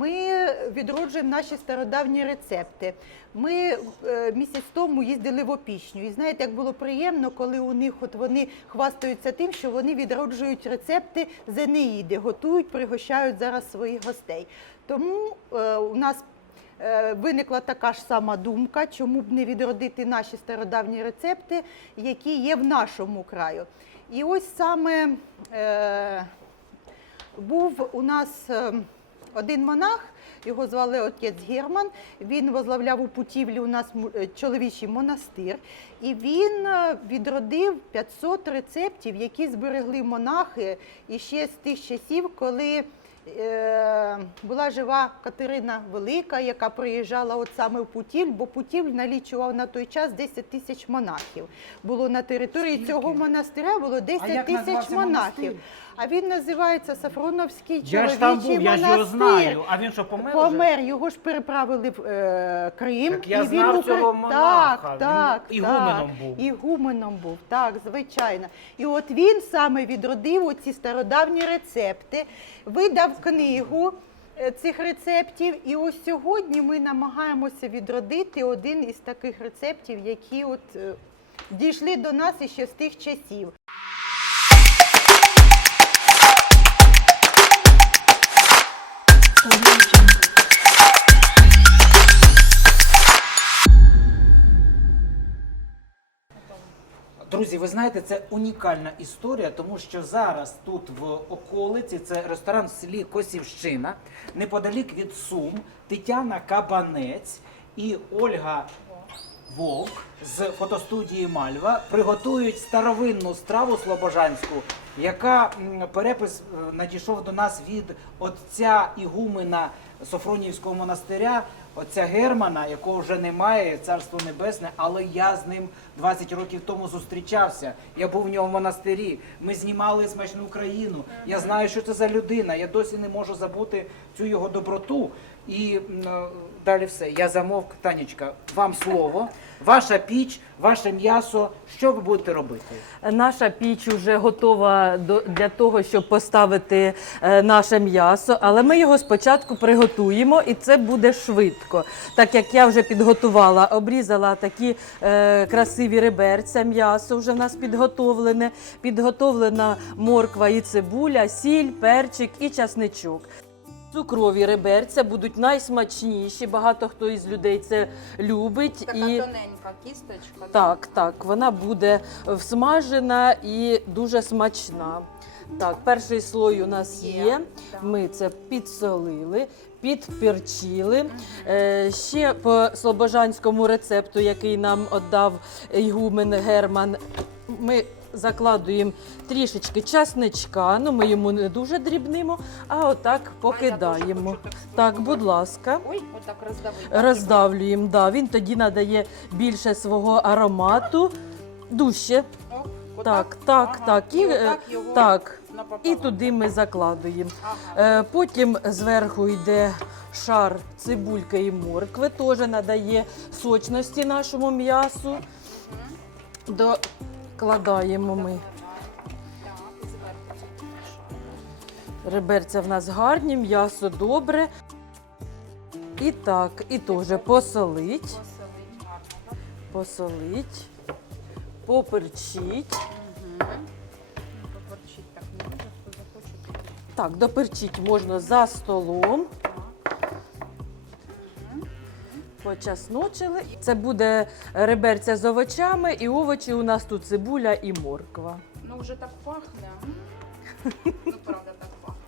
Ми відроджуємо наші стародавні рецепти. Ми е, місяць тому їздили в Опішню. І знаєте, як було приємно, коли у них от вони хвастаються тим, що вони відроджують рецепти з Енеїди, готують, пригощають зараз своїх гостей. Тому е, у нас е, виникла така ж сама думка, чому б не відродити наші стародавні рецепти, які є в нашому краю. І ось саме е, був у нас один монах, його звали отець Герман. Він возглавляв у Путівлі у нас е, чоловічий монастир, і він е, відродив 500 рецептів, які зберегли монахи іще з тих часів, коли. е, Була жива Катерина Велика, яка приїжджала от саме в Путівль, бо Путівль налічував на той час 10 тисяч монахів. Було на території Скільки? цього монастиря було 10 як тисяч монахів. монастир? А він називається Сафроновський Я ж чоловічий там був, я ж його монастир. знаю. А він що помер? уже? Помер, його ж переправили в е, Крим. Так я і знав він цього укр- монаха, Так, він так, ігуменом так. був. Ігуменом був, так, звичайно. І от він саме відродив оці стародавні рецепти, видав книгу е, цих рецептів. І ось сьогодні ми намагаємося відродити один із таких рецептів, які от е, дійшли до нас іще з тих часів. Друзі, ви знаєте, це унікальна історія, тому що зараз тут в околиці це ресторан в селі Косівщина, неподалік від Сум, Тетяна Кабанець і Ольга Вовк з фотостудії Мальва приготують старовинну страву слобожанську, яка м, перепис е, надійшов до нас від отця Ігумена Софронівського монастиря, отця Германа, якого вже немає, царство небесне, але я з ним 20 років тому зустрічався. Я був в нього в монастирі. Ми знімали смачну Україну. Я знаю, що це за людина. Я досі не можу забути цю його доброту. І м, е, далі все. Я замовк, Танечка, вам слово. Ваша піч, ваше м'ясо. Що ви будете робити? Наша піч вже готова до, для того, щоб поставити е, наше м'ясо, але ми його спочатку приготуємо, і це буде швидко. Так як я вже підготувала, обрізала такі е, красиві реберця, м'ясо вже в нас підготовлене, підготовлена морква і цибуля, сіль, перчик і часничок. Цукрові реберця будуть найсмачніші. Багато хто із людей це любить. Така і... тоненька кісточка. Так, так, вона буде всмажена і дуже смачна. Так, перший слой у нас Є, є. Ми це підсолили, підперчили. Е, ще по слобожанському рецепту, який нам віддав Ігумен Герман, ми закладуємо трішечки часничка. Ну, ми йому не дуже дрібнимо, а отак покидаємо. так будь ласка. Ой, отак роздавити. Роздавлюємо, да. він тоді надає більше свого аромату. Дужче. Так, так, так. І е, так. І туди ми закладуємо. Е, Потім зверху йде шар цибульки і моркви, теж надає сочності нашому м'ясу. Докладаємо ми. Реберця в нас гарні, м'ясо добре. І так, і теж посолить. Посолить поперчить. Так, доперчить можна за столом. Почасночили. Це буде реберця з овочами, і овочі у нас тут цибуля і морква. Ну, вже так пахне. Ну, правда, так пахне.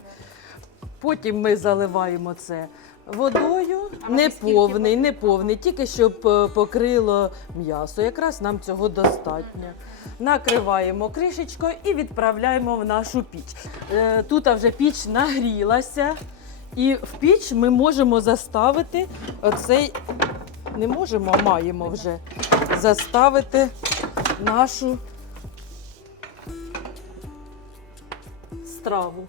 Потім ми заливаємо це водою. Не повний, не повний, тільки щоб е, покрило м'ясо. Якраз нам цього достатньо. Накриваємо кришечкою і відправляємо в нашу піч. Е, Тут вже піч нагрілася, і в піч ми можемо заставити оцей, не можемо, а маємо вже заставити нашу страву.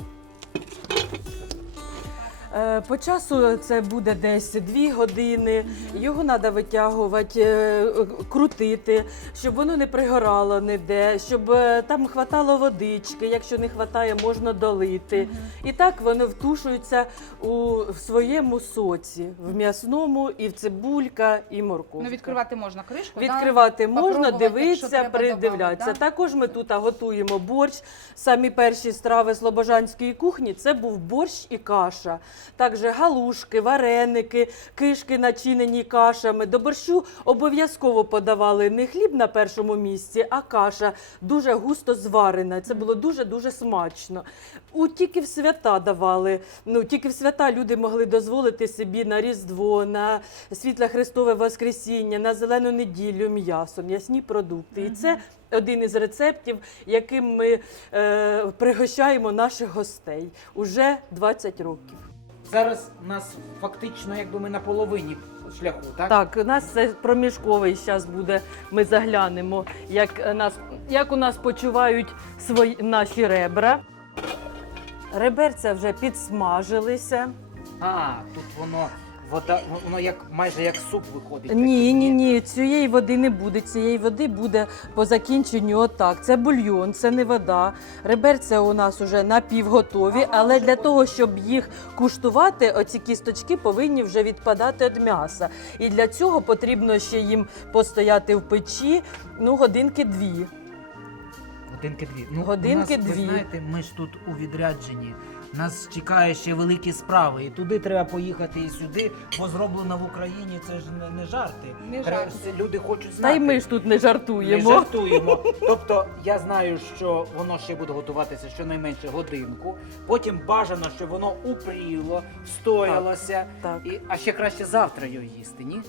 Е, По часу це буде десь 2 години. Його треба витягувати, е, крутити, щоб воно не пригорало ніде, щоб е, там хватало водички. Якщо не вистачає, можна долити. І так воно втушується у в своєму соці, в м'ясному, і в цибулька, і морковка. Ну, відкривати можна кришку, да? Відкривати можна, дивитися, придивлятися. да? Також ми тут готуємо борщ. Самі перші страви слобожанської кухні це був борщ і каша. Також галушки, вареники, кишки начинені кашами. До борщу обов'язково подавали не хліб на першому місці, а каша дуже густо зварена. Це було дуже дуже смачно. У тільки в свята давали. Ну тільки в свята люди могли дозволити собі на Різдво, на світле Христове Воскресіння, на зелену неділю м'ясо, м'ясні продукти. І це один із рецептів, яким ми е, пригощаємо наших гостей уже 20 років. Зараз у нас фактично, якби ми на половині шляху, так? Так, у нас це проміжковий час буде. Ми заглянемо, як е, нас як у нас почувають свої наші ребра. Реберця вже підсмажилися. А, тут воно вода, воно як майже як суп виходить. Ні, такий. ні, ні, цієї води не буде. Цієї води буде по закінченню отак. Це бульйон, це не вода. Реберця у нас вже напівготові, але для того, щоб їх куштувати, оці кісточки повинні вже відпадати від м'яса. І для цього потрібно ще їм постояти в печі ну, годинки дві. Годинки дві. Ну, Годинки у нас, дві. Ви знаєте, ми ж тут у відрядженні. Нас чекає ще великі справи. І туди треба поїхати і сюди, бо зроблено в Україні це ж не, не жарти. Не жарти. Люди хочуть Та знати. й ми ж тут не Не жартуємо. жартуємо. Тобто я знаю, що воно ще буде готуватися щонайменше годинку. Потім бажано, щоб воно упріло, встоялося. Так. І, а ще краще завтра його їсти, ні?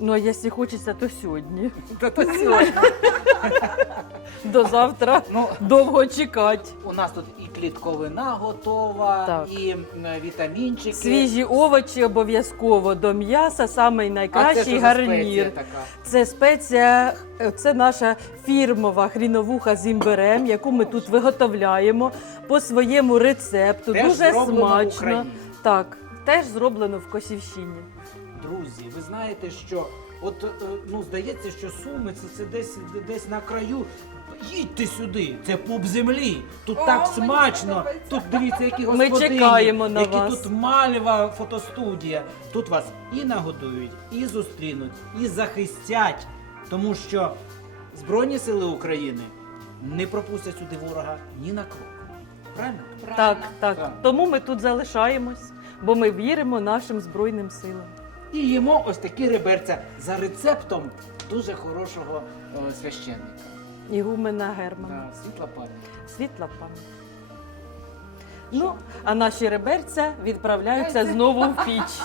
Ну, а якщо хочеться, то сьогодні. Та то сьогодні. До завтра Ну, довго чекати. у нас тут і клітковина готова, Так. і вітамінчики. Свіжі овочі обов'язково до м'яса, самий А це найкращий що за спеція гарнір. така? Це спеція, е, це наша фірмова хріновуха з імбирем, яку ми тут виготовляємо по своєму рецепту. Теж Дуже зроблено в смачно. Україні. Так, теж зроблено в Косівщині. Друзі, ви знаєте, що от е, ну здається, що суми це, це десь десь на краю. Їдьте сюди, це пуп землі. Тут О, так смачно. Тут дивіться, які Ми чекаємо на які вас. тут мальва фотостудія. Тут вас і нагодують, і зустрінуть, і захистять, тому що Збройні сили України не пропустять сюди ворога ні на крок. Правильно? Так, Правильно. так. Так. Тому ми тут залишаємось, бо ми віримо нашим збройним силам. І їмо ось такі реберця за рецептом дуже хорошого е, священника. Ігумена Германа. Да, світла пам'ять. Світла пам'ять. Ну, а наші реберця відправляються знову в піч.